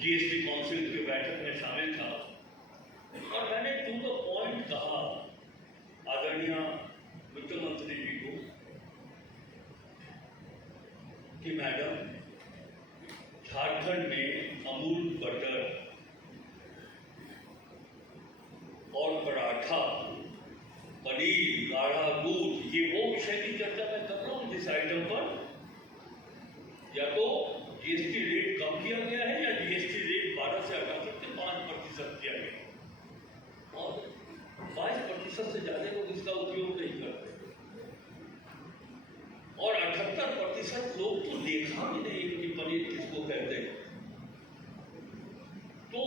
GST council की बैठक में शामिल था और मैंने टू द पॉइंट कहा आदरणीय वित्त मंत्री जी को कि मैडम, झारखंड में अमूल बटर और पराठा, पनीर, गाढ़ा दूध, ये वो विषय की चर्चा मैं कर रहा हूँ जिस आइटम पर या तो जीएसटी रेट कम किया गया है या जीएसटी रेट 12 से हटा करके 5% किया गया और 22% से ज्यादा लोग इसका उपयोग नहीं करते और 78% लोग तो देखा भी नहीं कि पनीर किसको कहते हैं। तो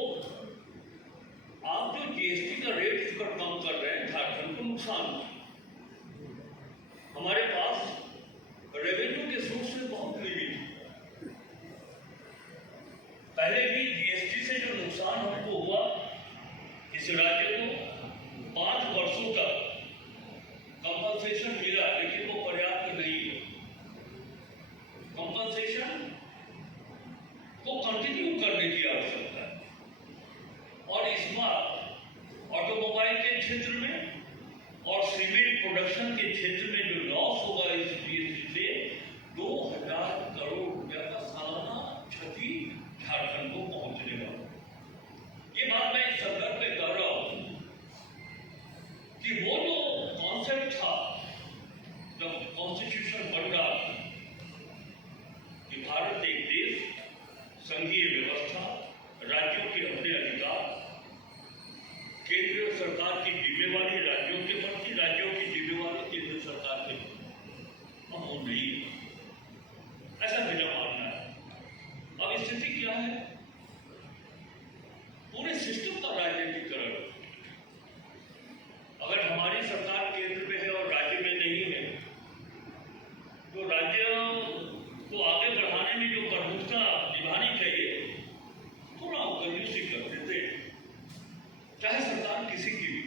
आप जो जीएसटी का रेट इस पर कम कर रहे हैं, झारखंड को नुकसान। हमारे पास रेवेन्यू के सोर्स बहुत लिमिट, पहले भी जीएसटी से जो नुकसान हमको हुआ, इस राज्य को 5 वर्षों तक कंपनसेशन मिला, लेकिन वो पर्याप्त नहीं है। कंपनसेशन को कंटिन्यू करने की आवश्यकता है और इस बार ऑटोमोबाइल के क्षेत्र में और सीमेंट प्रोडक्शन के क्षेत्र में जो लॉस होगा इस जीएसटी से 2000 करोड़ रुपया का सालाना क्षति झारखंड को पहुंचने वाला। ये बात मैं इस संदर्भ में कर रहा हूं कि वो जो कॉन्सेप्ट था जब कॉन्स्टिट्यूशन बन रहा कि भारत एक देश, संघीय व्यवस्था, राज्यों के अपने अधिकार, केंद्र सरकार की जिम्मेवारी राज्यों के प्रति, राज्यों की जिम्मेवारी केंद्र सरकार के प्रति, हम वो नहीं, ऐसा मेरा मानना है। अब स्थिति क्या है? पूरे सिस्टम का राजनीतिकरण। अगर हमारी सरकार केंद्र में है और राज्य में नहीं है, तो राज्य को आगे बढ़ाने में जो प्रमुखता निभानी चाहिए थोड़ा कंजूसी कर देते, चाहे सरकार किसी की भी।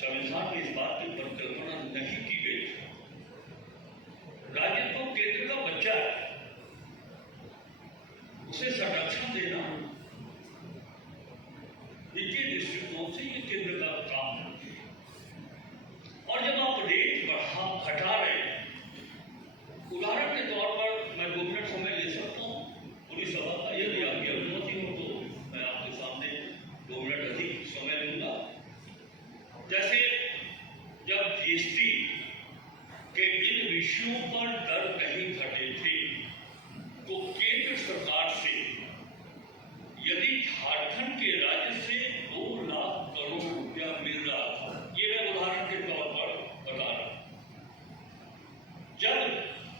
संविधान में इस बात की परिकल्पना नहीं की गई। राज्य तो केंद्र का बच्चा है, उसे संरक्षण देना इनके दृष्टिकोण से ये केंद्र का काम है। और जब आप रेट घटा रहे हैं, उदाहरण के तौर पर मैं 2 मिनट समय ले सकता हूँ पूरी सभा का, यदि आपकी अनुमति हो तो मैं आपके सामने 2 मिनट अधिक समय लूंगा। जैसे जब जीएसटी के इन विषयों पर दर नहीं घटे थे, तो केंद्र सरकार से यदि झारखंड के राज्य से 2 लाख करोड़ रुपया मिल रहा था, ये मैं उदाहरण के तौर पर बता रहा हूं। जब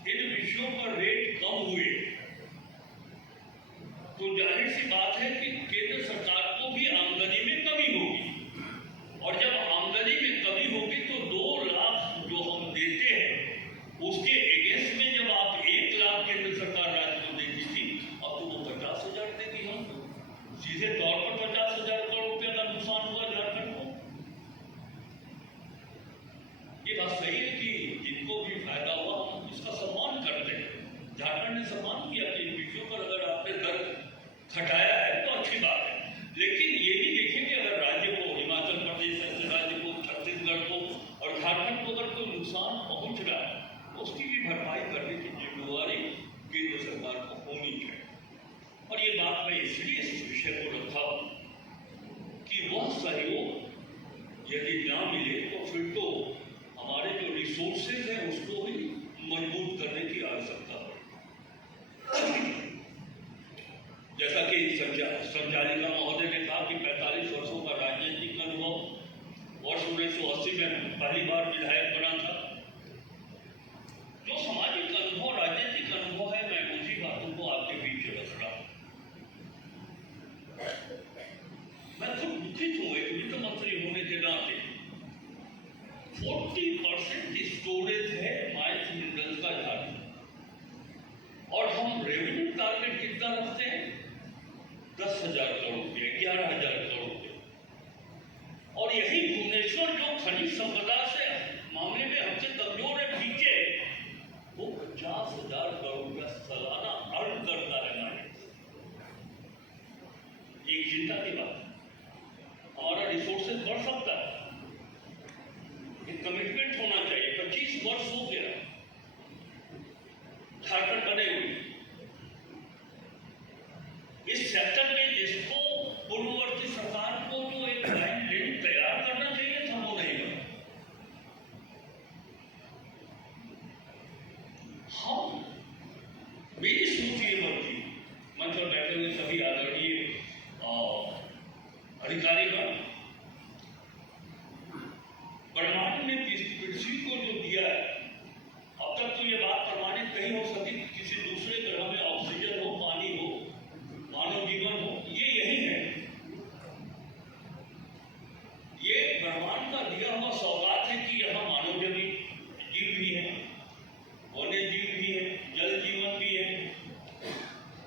इन विषयों पर रेट कम हुए तो जाहिर सी बात है कि केंद्र सरकार को भी आमदनी में कमी होगी और जब आमदनी में कमी होगी तो 2 लाख जो हम देते हैं उसके एगेंस्ट में जब आप 1 लाख केंद्र सरकार राज्य को देती थी, अब तो वो 50,000 देगी। हम सीधे तौर पर 50,000 करोड़ रुपए का नुकसान हुआ झारखंड को। ये बात सही है कि जिनको भी फायदा हुआ हम उसका सम्मान करते हैं। झारखंड ने सम्मान किया कि इन विषयों पर अगर आपने दर घटाया है तो अच्छी बात है, लेकिन ये भी देखिए कि अगर राज्य को, हिमाचल प्रदेश जैसे राज्य को, छत्तीसगढ़ को और झारखंड को अगर कोई नुकसान पहुंच रहा है, उसकी भी भरपाई करने की जिम्मेवारी केंद्र सरकार को होनी चाहिए। और ये बात मैं इसलिए इस विषय को रखा कि वह सहयोग यदि ना मिले तो फिर तो हमारे जो रिसोर्सेज हैं उसको भी मजबूत करने की आवश्यकता है। जैसा कि संचालिका महोदय ने कहा कि 45 वर्षों का राजनीतिक अनुभव, वर्ष 1980 में पहली बार विधायक बना था। जो सामाजिक अनुभव, राजनीतिक अनुभव है, मैं उसी बातों को आपके बीच रख रहा हूं। मैं खुद दुखित हूं एक वित्त मंत्री होने के नाते। 40% स्टोरेज है माइस मिनरल्स का झारखंड और हम रेवेन्यू टारगेट कितना रखते हैं? 10,000 करोड़ रुपये, 11,000 करोड़ रुपये। और यही भुवनेश्वर जो खनिज संपदा से मामले में हमसे कमजोर है, पीछे, वो 50,000 करोड़ रुपया सालाना अर्न करता है माइस। इस सेक्टर में जिसको पूर्ववर्ती सरकार को जो एक लाइन तैयार करना चाहिए था वो नहीं बना। हम मेरी सोच ये बनती, मंच पर बैठे हुए सभी आदरणीय अधिकारीगण, ब्रह्मांड ने पृथ्वी को जो दिया है, अब तक तो ये बात प्रमाणित नहीं हो सकी किसी दूसरे ग्रह में ऑक्सीजन हो, पानी हो, मानव जीवन हो, ये यही है। ये ब्रह्मांड का दिया हुआ सौगात है कि यहाँ मानव जीव भी है, वन्य जीव भी है, जल जीवन भी है,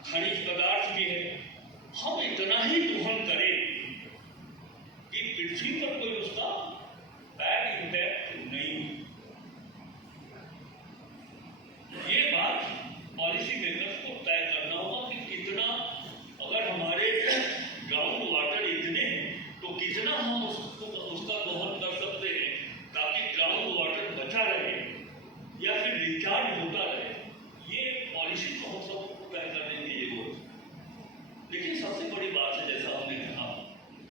खनिज पदार्थ भी है। हम इतना ही